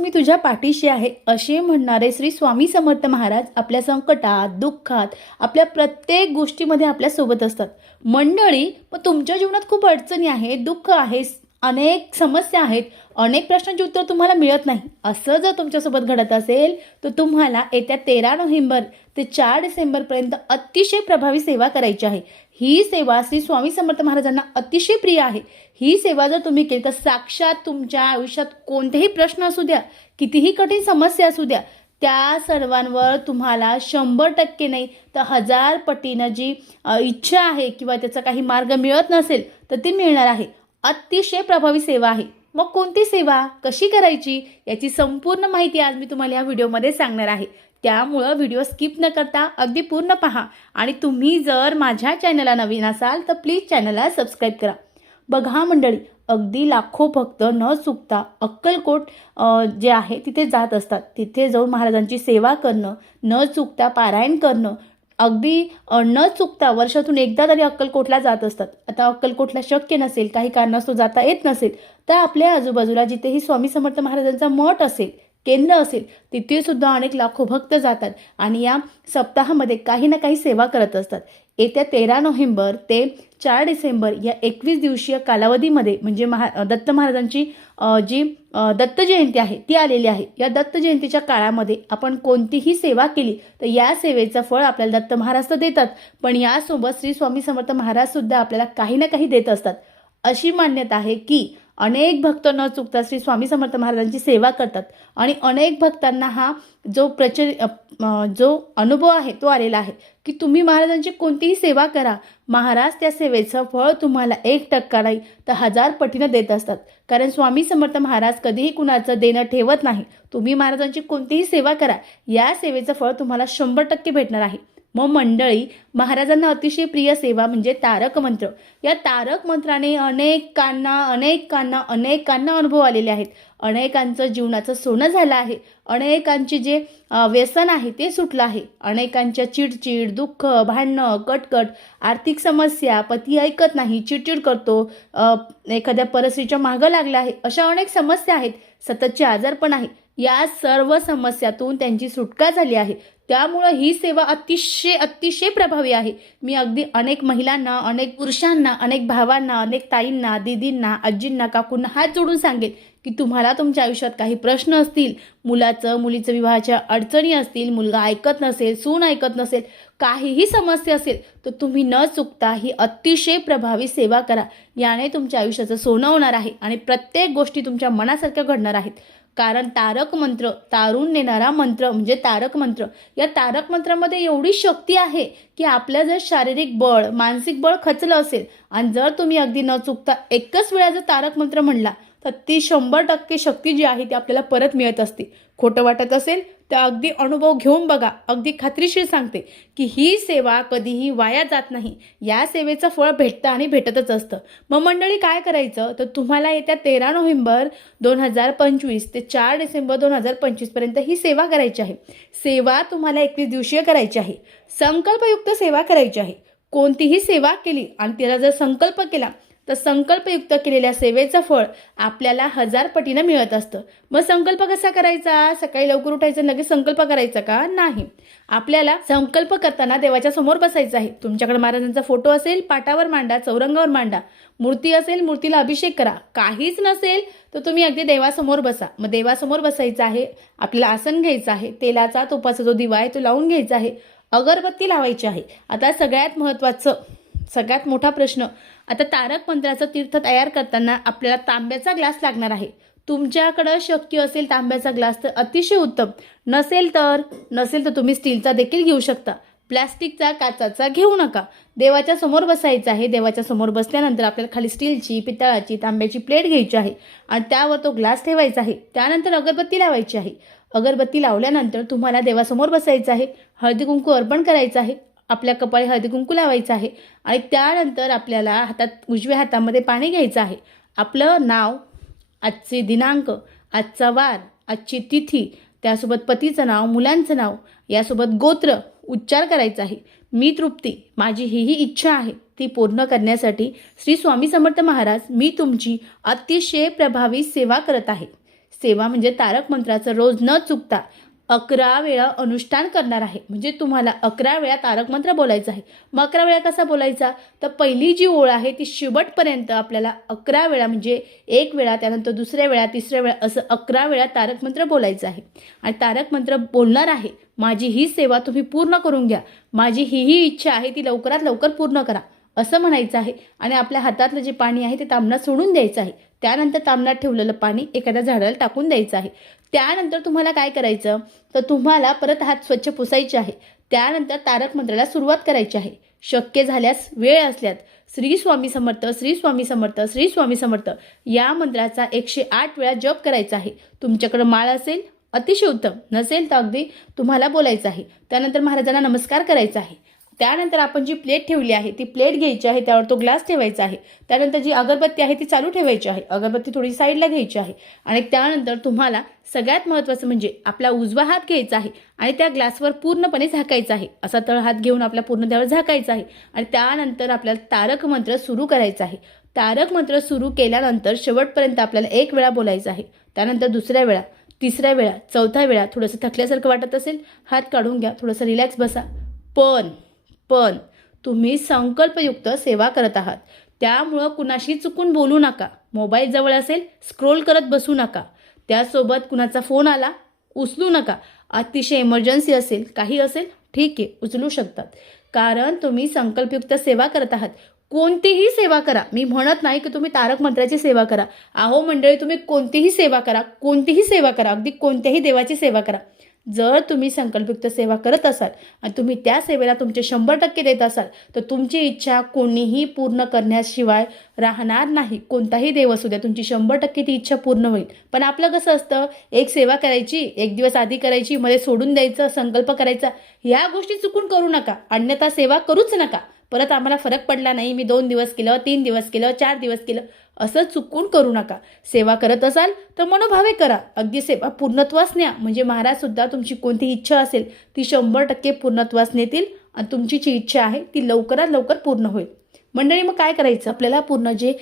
मी तुझ्या पाठीशी आहे असे म्हणणारे श्री स्वामी समर्थ महाराज आपल्या संकटात दुःखात आपल्या प्रत्येक गोष्टीमध्ये आपल्यासोबत असतात. मंडळी मग तुमच्या जीवनात खूप अडचणी आहेत दुःख आहे अनेक समस्या आहेत अनेक प्रश्नांची उत्तर तुम्हाला मिळत नाही. असं जर तुमच्यासोबत घडत असेल तर तुम्हाला येत्या तेरा नोव्हेंबर ते चार डिसेंबरपर्यंत अतिशय प्रभावी सेवा करायची आहे. ही सेवा श्री स्वामी समर्थ महाराजांना अतिशय प्रिय आहे. ही सेवा जर तुम्ही केली तर साक्षात तुमच्या आयुष्यात कोणतेही प्रश्न असू द्या कितीही कठीण समस्या असू द्या त्या सर्वांवर तुम्हाला शंभर टक्के नाही तर हजार पटीनं जी इच्छा आहे किंवा त्याचा काही मार्ग मिळत नसेल तर ती मिळणार आहे. अतिशय प्रभावी सेवा आहे. मग कोणती सेवा कशी करायची याची संपूर्ण माहिती आज मी तुम्हाला या व्हिडिओमध्ये सांगणार आहे. त्यामुळं व्हिडिओ स्किप न करता अगदी पूर्ण पहा. आणि तुम्ही जर माझ्या चॅनलला नवीन असाल तर प्लीज चॅनलला सबस्क्राईब करा. बघा मंडळी अगदी लाखो भक्त न चुकता अक्कलकोट जे आहे तिथे जात असतात. तिथे जाऊन महाराजांची सेवा करणं न चुकता पारायण करणं अगदी न चुकता वर्षातून एकदा तरी अक्कलकोटला जात असतात. आता अक्कलकोटला शक्य नसेल काही कारणास्तव जाता येत नसेल तर आपल्या आजूबाजूला जिथेही स्वामी समर्थ महाराजांचा मठ असेल केंद्र असेल तिथे सुद्धा अनेक लाखो भक्त जातात आणि या सप्ताहामध्ये काही ना काही सेवा करत असतात. येत्या तेरा नोव्हेंबर ते चार डिसेंबर या एकवीस दिवसीय कालावधीमध्ये म्हणजे महा दत्त महाराजांची जी दत्त जयंती आहे ती आलेली आहे. या दत्त जयंतीच्या काळामध्ये आपण कोणतीही सेवा केली तर या सेवेचं फळ आपल्याला दत्त महाराज तर देतात पण यासोबत श्री स्वामी समर्थ महाराज सुद्धा आपल्याला काही ना काही देत असतात. अशी मान्यता आहे की अनेक भक्त न चुकता श्री स्वामी समर्थ महाराजांची सेवा करतात. आणि अनेक भक्तांना हा जो प्रचल जो अनुभव आहे तो आलेला आहे की तुम्ही महाराजांची कोणतीही सेवा करा. महाराज त्या सेवेचं फळ तुम्हाला एक टक्का नाही तर हजार पटीनं देत असतात. कारण स्वामी समर्थ महाराज कधीही कुणाचं देणं ठेवत नाही. तुम्ही महाराजांची कोणतीही सेवा करा. या सेवेचं फळ तुम्हाला शंभर टक्के भेटणार आहे. मग मंडळी महाराजांना अतिशय प्रिय सेवा म्हणजे तारक मंत्र. या तारक मंत्राने अनेकांना अनेकांना अनेकांना अनुभव आलेले आहेत. अनेकांचं जीवनाचं सोनं झालं आहे. अनेकांचे जे व्यसन आहे ते सुटलं आहे. अनेकांच्या चिडचिड दुःख भांडणं कटकट आर्थिक समस्या पती ऐकत नाही चिडचिड करतो एखाद्या परस्त्रीच्या मागं लागला आहे. अशा अनेक समस्या आहेत. सततचे आजारपण आहे. या सर्व समस्यातून त्यांची सुटका झाली आहे. त्यामुळं ही सेवा अतिशय अतिशय प्रभावी आहे. मी अगदी अनेक महिलांना अनेक पुरुषांना अनेक भावांना अनेक ताईंना दीदींना आजींना काकूंना हात जोडून सांगेन की तुम्हाला तुमच्या आयुष्यात काही प्रश्न असतील मुलाचं मुलीचं विवाहाच्या अडचणी असतील मुलगा ऐकत नसेल सून ऐकत नसेल काहीही समस्या असेल तर तुम्ही न चुकता ही अतिशय प्रभावी सेवा करा. याने तुमच्या आयुष्याचं सोनं होणार आहे आणि प्रत्येक गोष्टी तुमच्या मनासारख्या घडणार आहेत. कारण तारक मंत्र तारून नेणारा मंत्र म्हणजे तारक मंत्र या तारक मंत्रामध्ये एवढी शक्ती आहे की आपलं जर शारीरिक बळ मानसिक बळ खचलं असेल आणि जर तुम्ही अगदी न चुकता एकच वेळा जर तारक मंत्र म्हणला तर ती शंभर टक्के शक्ती जी आहे ती आपल्याला परत मिळत असते. खोटं वाटत असेल तर अगदी अनुभव घेऊन बघा. अगदी खात्रीशीर सांगते की ही सेवा कधीही वाया जात नाही. या सेवेचं फळ भेटतं आणि भेटतच असतं. मग मंडळी काय करायचं? तर तुम्हाला येत्या तेरा नोव्हेंबर दोन हजार पंचवीस ते चार डिसेंबर दोन हजार पंचवीसपर्यंत ही सेवा करायची आहे. सेवा तुम्हाला एकवीस दिवसीय करायची आहे. संकल्पयुक्त सेवा करायची आहे. कोणतीही सेवा केली आणि तिला जर संकल्प केला तर संकल्पयुक्त केलेल्या सेवेचं फळ आपल्याला हजार पटीनं मिळत असतं. मग संकल्प कसा करायचा? सकाळी लवकर उठायचं लगेच संकल्प करायचा का? नाही. आपल्याला संकल्प करताना देवाच्या समोर बसायचं आहे. तुमच्याकडे महाराजांचा फोटो असेल पाटावर मांडा चौरंगावर मांडा. मूर्ती असेल मूर्तीला अभिषेक करा. काहीच नसेल तर तुम्ही अगदी देवासमोर बसा. मग देवासमोर बसायचं आहे आपल्याला आसन घ्यायचं आहे तेलाचा तुपाचा जो दिवा आहे तो लावून घ्यायचा आहे अगरबत्ती लावायची आहे. आता सगळ्यात महत्त्वाचं सगळ्यात मोठा प्रश्न आता तारक मंत्राचं तीर्थ तयार करताना आपल्याला तांब्याचा ग्लास लागणार आहे. तुमच्याकडं शक्य असेल तांब्याचा ग्लास तर अतिशय उत्तम. नसेल तर नसेल तर तुम्ही स्टीलचा देखील घेऊ शकता. प्लॅस्टिकचा काचाचा घेऊ नका. देवाच्या समोर बसायचं आहे. देवाच्या समोर बसल्यानंतर आपल्याला खाली स्टीलची पितळाची तांब्याची प्लेट घ्यायची आहे. आणि त्यावर तो ग्लास ठेवायचा आहे. त्यानंतर अगरबत्ती लावायची आहे. अगरबत्ती लावल्यानंतर तुम्हाला देवासमोर बसायचं आहे. हळदी कुंकू अर्पण करायचं आहे. आपल्या कपाळी हळदी कुंकू लावायचं आहे. आणि त्यानंतर आपल्याला हातात उजव्या हातामध्ये पाणी घ्यायचं आहे. आपलं नाव आजचे दिनांक आजचा वार आजची तिथी त्यासोबत पतीचं नाव मुलांचं नाव यासोबत गोत्र उच्चार करायचा आहे. मी तृप्ती माझी ही ही इच्छा आहे. ती पूर्ण करण्यासाठी श्री स्वामी समर्थ महाराज मी तुमची अतिशय प्रभावी सेवा करत आहे. सेवा म्हणजे तारक मंत्राचं रोज न चुकता अकरा वेळा अनुष्ठान करणार आहे. म्हणजे तुम्हाला अकरा वेळा तारक मंत्र बोलायचं आहे. मग अकरा वेळा कसा बोलायचा? तर पहिली जी ओळ आहे ती शेवटपर्यंत आपल्याला अकरा वेळा म्हणजे एक वेळा त्यानंतर दुसऱ्या वेळा तिसऱ्या वेळा असं अकरा वेळा तारक मंत्र बोलायचं आहे. आणि तारक मंत्र बोलणार आहे. माझी ही सेवा तुम्ही पूर्ण करून घ्या. माझी ही ही इच्छा आहे ती लवकरात लवकर पूर्ण करा. असं म्हणायचं आहे. आणि आपल्या हातातलं जे पाणी आहे ते तांबणात सोडून द्यायचं आहे. त्यानंतर तांबणात ठेवलेलं पाणी एखाद्या झाडाला टाकून द्यायचं आहे. त्यानंतर तुम्हाला काय करायचं? तर तुम्हाला परत हात स्वच्छ पुसायचे आहे. त्यानंतर तारक मंत्राला सुरुवात करायची आहे. शक्य झाल्यास वेळ असल्यात. श्री स्वामी समर्थ श्री स्वामी समर्थ श्री स्वामी समर्थ या मंत्राचा एकशे आठ वेळा जप करायचा आहे. तुमच्याकडं माळ असेल अतिशय उत्तम. नसेल तर अगदी तुम्हाला बोलायचं आहे. त्यानंतर महाराजांना नमस्कार करायचा आहे. त्यानंतर आपण जी प्लेट ठेवली आहे ती प्लेट घ्यायची आहे त्यावर तो ग्लास ठेवायचा आहे. त्यानंतर जी अगरबत्ती आहे ती चालू ठेवायची आहे. अगरबत्ती थोडी साईडला घ्यायची आहे. आणि त्यानंतर तुम्हाला सगळ्यात महत्त्वाचं म्हणजे आपला उजवा हात घ्यायचा आहे आणि त्या ग्लासवर पूर्णपणे झाकायचा आहे. असा तळ हात घेऊन आपल्या पूर्ण त्यावर झाकायचा आहे. आणि त्यानंतर आपल्याला तारक मंत्र सुरू करायचा आहे. तारक मंत्र सुरू केल्यानंतर शेवटपर्यंत आपल्याला एक वेळा बोलायचं आहे. त्यानंतर दुसऱ्या वेळा तिसऱ्या वेळा चौथ्या वेळा थोडंसं थकल्यासारखं वाटत असेल हात काढून घ्या थोडंसं रिलॅक्स बसा. पण पण तुम्ही संकल्पयुक्त सेवा करत आहात. त्यामुळं कुणाशी चुकून बोलू नका. मोबाईल जवळ असेल स्क्रोल करत बसू नका. त्यासोबत कुणाचा फोन आला उचलू नका. अतिशय इमर्जन्सी असेल काही असेल ठीक आहे उचलू शकतात. कारण तुम्ही संकल्पयुक्त सेवा करत आहात. कोणतीही सेवा करा. मी म्हणत नाही की तुम्ही तारक मंत्राची सेवा करा. आहो मंडळी तुम्ही कोणतीही सेवा करा. कोणतीही सेवा करा. अगदी कोणत्याही देवाची सेवा करा. जर तुम्ही संकल्पयुक्त सेवा करत असाल आणि तुम्ही त्या सेवेला तुमचे शंभर टक्के देत असाल तर तुमची इच्छा कोणीही पूर्ण करण्याशिवाय राहणार नाही. कोणताही देव असू द्या तुमची शंभर टक्के ती इच्छा पूर्ण होईल. पण आपलं कसं असतं एक सेवा करायची एक दिवस आधी करायची मध्ये सोडून द्यायचं संकल्प करायचा ह्या गोष्टी चुकून करू नका. अन्यथा सेवा करूच नका. परत आम्हाला फरक पडला नाही मी दोन दिवस केलं तीन दिवस केलं चार दिवस केलं असं चुकून करू नका. सेवा करत असाल तर मनोभावे करा. अगदी सेवा पूर्णत्वास न्या. म्हणजे महाराजसुद्धा तुमची कोणती इच्छा असेल ती शंभर टक्के पूर्णत्वास नेतील आणि तुमची जी इच्छा आहे ती लवकरात लवकर पूर्ण होईल. मंडळी मग काय करायचं? आपल्याला पूर्ण जे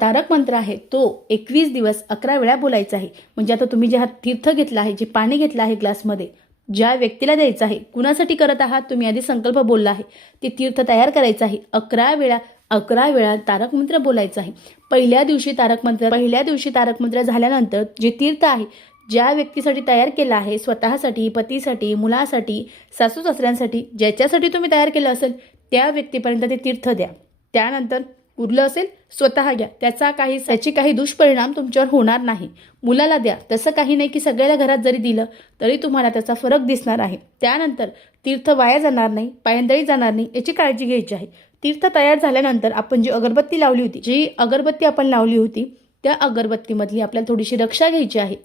तारक मंत्र आहे तो एकवीस दिवस अकरा वेळा बोलायचा आहे. म्हणजे आता तुम्ही जे हा तीर्थ घेतला आहे जे पाणी घेतलं आहे ग्लासमध्ये ज्या व्यक्तीला द्यायचं आहे कुणासाठी करत आहात तुम्ही आधी संकल्प बोलला आहे. ते तीर्थ तयार करायचं आहे. अकरा वेळा अकरा वेळा तारक मंत्र बोलायचं आहे. पहिल्या दिवशी तारक मंत्र पहिल्या दिवशी तारक मंत्र झाल्यानंतर जे तीर्थ आहे ज्या व्यक्तीसाठी तयार केलं आहे स्वतःसाठी पतीसाठी मुलासाठी सासू सासऱ्यांसाठी ज्याच्यासाठी तुम्ही तयार केलं असेल त्या व्यक्तीपर्यंत ते तीर्थ द्या. त्यानंतर उरलं असेल स्वतः घ्या. त्याचा काही त्याचे काही दुष्परिणाम तुमच्यावर होणार नाही. मुलाला द्या. तसं काही नाही की सगळ्याला घरात जरी दिलं तरी तुम्हाला त्याचा फरक दिसणार आहे. त्यानंतर तीर्थ वाया जाणार नाही पायंदळी जाणार नाही याची काळजी घ्यायची आहे. तीर्थ तयार झाल्यानंतर आपण जी अगरबत्ती लावली होती जी अगरबत्ती आपण लावली होती त्या अगरबत्तीमधली आपल्याला थोडीशी रक्षा घ्यायची आहे.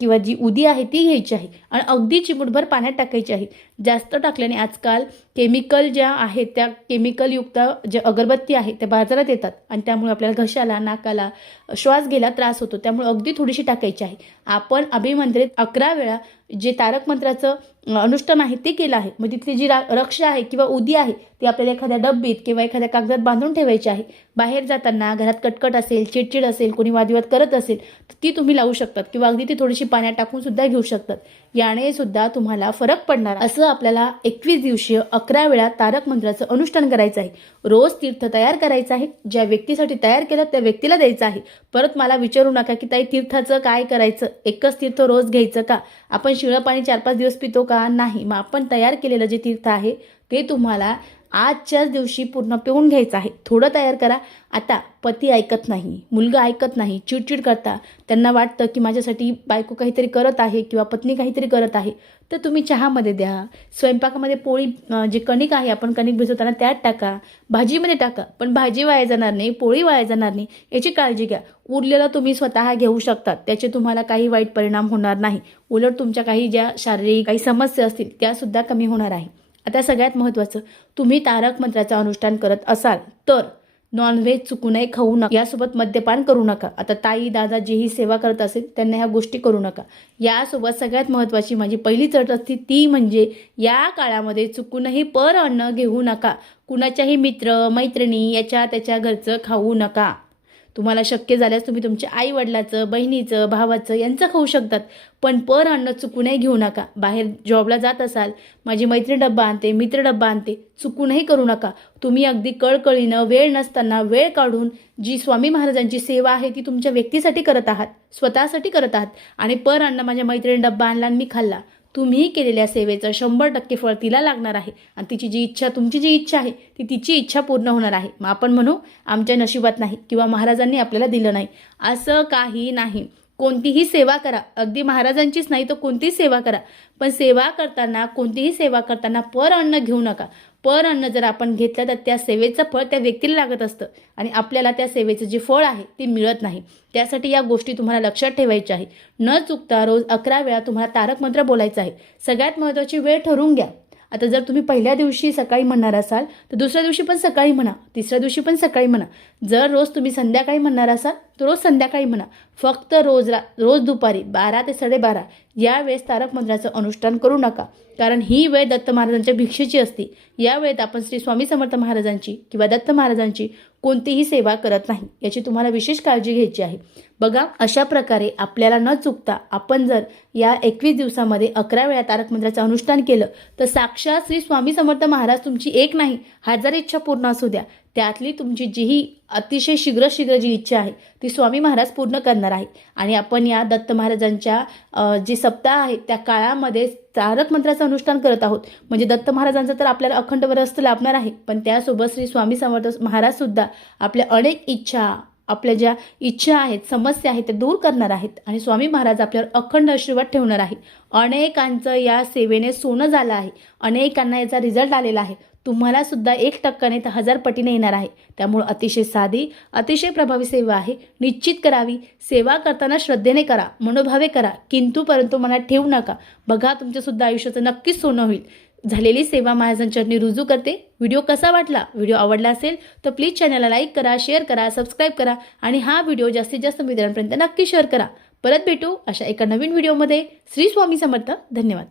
किंवा जी उदी आहे ती घ्यायची आहे. आणि अगदी चिमुटभर पाण्यात टाकायची आहे. जास्त टाकल्याने आजकाल केमिकल ज्या आहेत त्या केमिकलयुक्त जे अगरबत्ती आहे त्या बाजारात येतात. आणि त्यामुळे आपल्याला घशाला नाकाला श्वास घ्यायला त्रास होतो. त्यामुळे अगदी थोडीशी टाकायची आहे. आपण अभिमंत्रित अकरा वेळा जे तारक मंत्राचं अनुष्ठान आहे ते केलं आहे. मग तिथली जी रा रक्षा आहे किंवा उदी आहे ती आपल्याला एखाद्या डब्बीत किंवा एखाद्या कागदात बांधून ठेवायची आहे. बाहेर जाताना घरात कटकट असेल चिडचिड असेल कोणी वादविवाद करत असेल तर ती तुम्ही लावू शकतात. किंवा अगदी ती थोडीशी पाण्यात टाकून सुद्धा घेऊ शकतात. याने सुद्धा तुम्हाला फरक पडणार असं आपल्याला एकवीस दिवशीय अकरा वेळा तारक मंत्राचं अनुष्ठान करायचं आहे. रोज तीर्थ तयार करायचं आहे. ज्या व्यक्तीसाठी तयार केलं त्या व्यक्तीला द्यायचं आहे. परत मला विचारू नका की ताई तीर्थाचं काय करायचं? एकच तीर्थ रोज घ्यायचं का? आपण शिळं पाणी चार पाच दिवस पितो का? नाही. मग आपण तयार केलेलं जे तीर्थ आहे ते तुम्हाला आजच्याच दिवशी पूर्ण पिऊन घ्यायचं आहे. थोडं तयार करा. आता पती ऐकत नाही मुलगा ऐकत नाही चिडचिड करता. त्यांना वाटतं की माझ्यासाठी बायको काहीतरी करत आहे किंवा पत्नी काहीतरी करत आहे. तर तुम्ही चहामध्ये द्या. स्वयंपाकामध्ये पोळी जे कणिक आहे आपण कणिक भिजवताना त्यात टाका. भाजीमध्ये टाका. पण भाजी वाया जाणार नाही पोळी वाया जाणार नाही. याची काळजी घ्या. उरलेलं तुम्ही स्वतः घेऊ शकतात. त्याचे तुम्हाला काही वाईट परिणाम होणार नाही. उलट तुमच्या काही ज्या शारीरिक काही समस्या असतील त्यासुद्धा कमी होणार आहे. आता सगळ्यात महत्त्वाचं तुम्ही तारक मंत्राचं अनुष्ठान करत असाल तर नॉनव्हेज चुकूनही खाऊ नका. यासोबत मद्यपान करू नका. आता ताई दादा जेही सेवा करत असेल त्यांना ह्या गोष्टी करू नका. यासोबत सगळ्यात महत्त्वाची माझी पहिली चट असते ती म्हणजे या काळामध्ये चुकूनही पर अन्न घेऊ नका. कुणाच्याही मित्र मैत्रिणी याच्या त्याच्या घरचं खाऊ नका. तुम्हाला शक्य झाल्यास तुम्ही तुमच्या आई वडिलाचं बहिणीचं भावाचं यांचं खाऊ शकतात. पण पर अन्न चुकूनही घेऊ नका. बाहेर जॉबला जात असाल माझी मैत्रीण डब्बा आणते मित्र डब्बा आणते चुकूनही करू नका. तुम्ही अगदी कळकळीनं वेळ नसताना वेळ काढून जी स्वामी महाराजांची सेवा आहे ती तुमच्या व्यक्तीसाठी करत आहात स्वतःसाठी करत आहात. आणि पर अन्न माझ्या मैत्रिणी डब्बा आणला आणि मी खाल्ला. तुम्ही केलेल्या सेवेचं शंभर टक्के फळ तिला लागणार आहे. आणि तिची जी इच्छा तुमची जी इच्छा आहे ती तिची इच्छा पूर्ण होणार आहे. मग आपण म्हणू आमच्या नशिबात नाही किंवा महाराजांनी आपल्याला दिलं नाही. असं काही नाही. कोणतीही सेवा करा. अगदी महाराजांचीच नाही तर कोणतीही सेवा करा. पण सेवा करताना कोणतीही सेवा करताना पर अन्न घेऊ नका. पर अन्न जर आपण घेतलं तर त्या सेवेचं फळ त्या व्यक्तीला लागत असतं. आणि आपल्याला त्या सेवेचं जे फळ आहे ते मिळत नाही. त्यासाठी या गोष्टी तुम्हाला लक्षात ठेवायच्या आहे न चुकता रोज अकरा वेळा तुम्हाला तारक मंत्र बोलायचं आहे. सगळ्यात महत्त्वाची वेळ ठरवून घ्या. आता जर तुम्ही पहिल्या दिवशी सकाळी म्हणणार असाल तर दुसऱ्या दिवशी पण सकाळी म्हणा तिसऱ्या दिवशी पण सकाळी म्हणा. जर रोज तुम्ही संध्याकाळी म्हणणार असाल तर रोज संध्याकाळी म्हणा फक्त रोज रा रोज दुपारी बारा ते साडेबारा यावेळेस तारक मंत्राचं अनुष्ठान करू नका. कारण ही वेळ दत्त महाराजांच्या भिक्षेची असते. या वेळेत आपण श्री स्वामी समर्थ महाराजांची किंवा दत्त महाराजांची कोणतीही सेवा करत नाही याची तुम्हाला विशेष काळजी घ्यायची आहे. बघा अशा प्रकारे आपल्याला न चुकता आपण जर या एकवीस दिवसामध्ये अकरा वेळा तारक मंत्राचं अनुष्ठान केलं तर साक्षात श्री स्वामी समर्थ महाराज तुमची एक नाही हजार इच्छा पूर्ण असू द्या. त्यातली तुमची जीही अतिशय शीघ्र शीघ्र जी इच्छा आहे ती स्वामी महाराज पूर्ण करणार आहे आणि आपण या दत्त महाराजांच्या जी जे सप्ताह आहे त्या काळामध्ये तारक मंत्राचं अनुष्ठान करत आहोत. म्हणजे दत्त महाराजांचं तर आपल्याला अखंड वरस्त लाभणार आहे. पण त्यासोबत श्री स्वामी समर्थ महाराजसुद्धा आपल्या अनेक इच्छा आपल्या ज्या इच्छा आहेत समस्या आहेत त्या दूर करणार आहेत. आणि स्वामी महाराज आपल्यावर अखंड आशीर्वाद ठेवणार आहे. अनेकांचं या सेवेने सोनं झालं आहे. अनेकांना याचा रिझल्ट आलेला आहे. तुम्हाला सुद्धा एक टक्काने तर हजार पटीने येणार आहे. त्यामुळे अतिशय साधी अतिशय प्रभावी सेवा आहे. निश्चित करावी. सेवा करताना श्रद्धेने करा मनोभावे करा. किंतु परंतु मनात ठेवू नका. बघा तुमच्यासुद्धा आयुष्याचं नक्कीच सोनं होईल. झालेली सेवा महाराजांच्या रुजू करते. व्हिडिओ कसा वाटला? व्हिडिओ आवडला असेल तर प्लीज चॅनलला लाईक करा शेअर करा सबस्क्राईब करा आणि हा व्हिडिओ जास्तीत जास्त मित्रांपर्यंत नक्की शेअर करा. परत भेटू अशा एका नवीन व्हिडिओमध्ये. श्री स्वामी समर्थ. धन्यवाद.